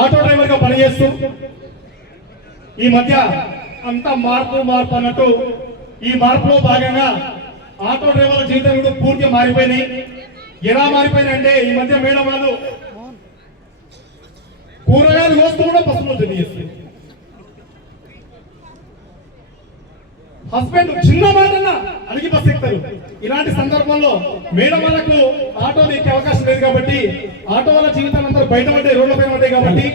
Auto driver గా పనిచేస్తూ ఈ మధ్య అంతా మార్పు అన్నట్టు ఈ మార్పులో భాగంగా ఆటో డ్రైవర్ల జీవితం కూడా పూర్తిగా మారిపోయినాయి. ఎలా మారిపోయినాయి అంటే ఈ మధ్య మేడం వాళ్ళు కూరగాయలు కోస్తూ కూడా పసుపు తెలియజేస్తుంది. హస్బెండ్ చిన్న మాటన్నా అడిగి బస్ ఎక్కుతారు. ఇలాంటి సందర్భంలో మేడం వాళ్ళకు ఆటోలు ఎక్కే అవకాశం లేదు కాబట్టి ఆటో వాళ్ళ జీవితం అంతా బయట పడ్డాయి, రోడ్ల పైన పడ్డాయి కాబట్టి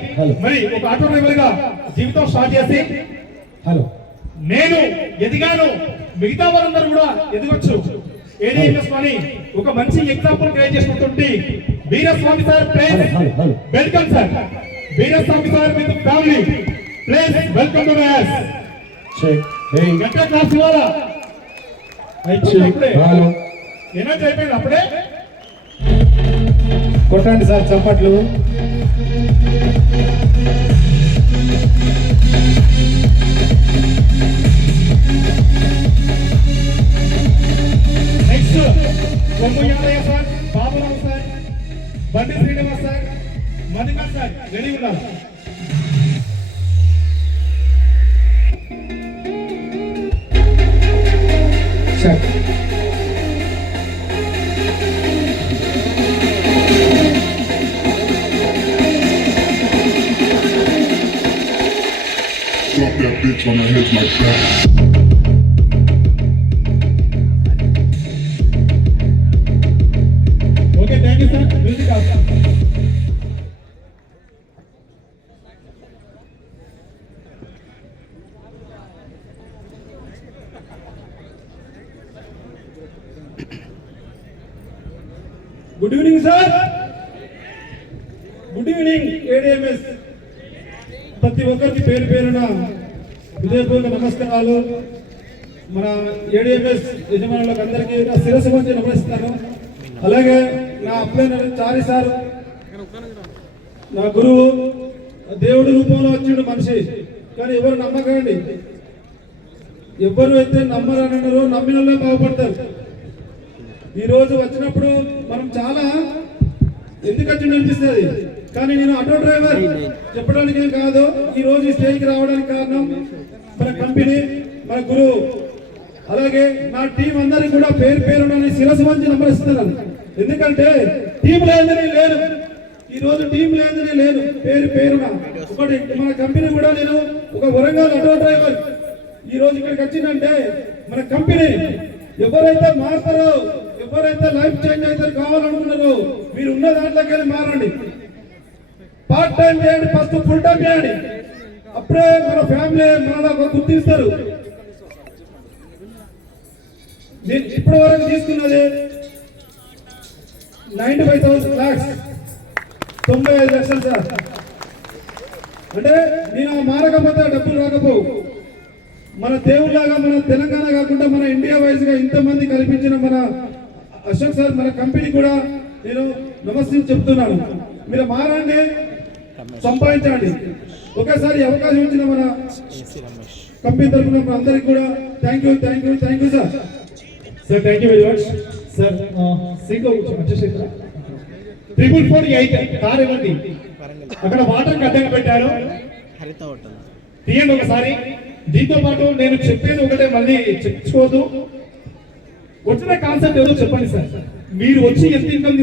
మరి ఒక ఆటో డ్రైవర్ గా జీవితం స్టార్ట్ చేసి నేను ఎదిగాను, మిగతా వారందరూ కూడా ఎదగొచ్చు ఏడీఎంఎస్ అని ఒక మంచి ఎగ్జాంపుల్ క్రియేట్ చేసుకుంటుంటే Veeraswamy sir please welcome sir. Veeraswamy sir with family please welcome to mass. గట్టిగా క్లాస్ ఇవ్వాలా? ఎనర్జీ అయిపోయింది అప్పుడే కొట్టండి సార్ చప్పట్లు. నెక్స్ట్ కొమ్ము యాదయ్య సార్, బాబురావు సార్, బండి Srinivas sir, Madhukar sir ready ఉన్నారు. Drop that bitch on her head like that. Okay, thank you sir. Music out. Good evening sir. Good evening ADMS. ప్రతి ఒక్కరికి పేరు పేరున హృదయపూర్వక నమస్కారాలు. మన ఏడీఎంఎస్ యజమానులకు అందరికీ నా శిరస్సు వంచి నమస్కారం. అలాగే నా అప్లైన చారి సార్ నా గురువు, దేవుడి రూపంలో వచ్చిండు మనిషి, కానీ ఎవరు నమ్మకండి. ఎవరు అయితే నమ్మరన్నారో నమ్మిన వాళ్ళే బాగుపడతారు. ఈరోజు వచ్చినప్పుడు మనం చాలా ఎందుకు వచ్చిండు అనిపిస్తుంది, కానీ నేను ఆటో డ్రైవర్ చెప్పడానికి ఏం కాదు. ఈ రోజు ఈ స్టేజ్కి రావడానికి కారణం మన కంపెనీ, మన గురువు, అలాగే నా టీం అందరికి కూడా పేరు పేరున శిరస్సు వంచి నమస్కరిస్తున్నాను. ఎందుకంటే టీం లేదని లేను, ఈ రోజు టీం లేదని లేను, పేరు పేరున ఒకటి మన కంపెనీ కూడా. నేను ఒక వరంగల్ ఆటో డ్రైవర్ ఈ రోజు ఇక్కడికి వచ్చిందంటే మన కంపెనీ ఎవరైతే మారుతారో, ఎవరైతే లైఫ్ చేంజ్ అవుతారు కావాలనుకున్నారో మీరు ఉన్న దాంట్లోకి వెళ్ళి మారండి. పార్ట్ టైం చేయండి, ఫస్ట్ ఫుల్ టైం చేయండి, అప్పుడే మన ఫ్యామిలీ మన గుర్తిస్తారు. నేను ఇప్పటి వరకు తీసుకున్నది 95,000 lakhs, 95 లక్షలు సార్. అంటే నేను మారకపోతే డబ్బులు రాకపోవు. మన దేవుళ్ళగా మన తెలంగాణ కాకుండా మన ఇండియా వైజ్ గా ఇంతమంది కల్పించిన మన అశోక్ సార్, మన కంపెనీ కూడా నేను నమస్తే చెప్తున్నాను. మీరు మారండి, సంపాదించండి. ఒకేసారి అవకాశం ఇచ్చిన మన కంపెనీ తరఫున మన అందరికి కూడా thank you sir. Sir thank you very much sir. సింగో 448 కార్ ఇవ్వండి. అక్కడ వాటర్ కట్టెలు పెట్టారు, తీయండి ఒకసారి. దీంతో పాటు నేను చెప్పేది ఒకటే, మళ్ళీ చెప్పుకోవద్దు. వచ్చిన కాన్సెప్ట్ ఏదో చెప్పండి సార్. మీరు వచ్చి ఎంత ఇన్కమ్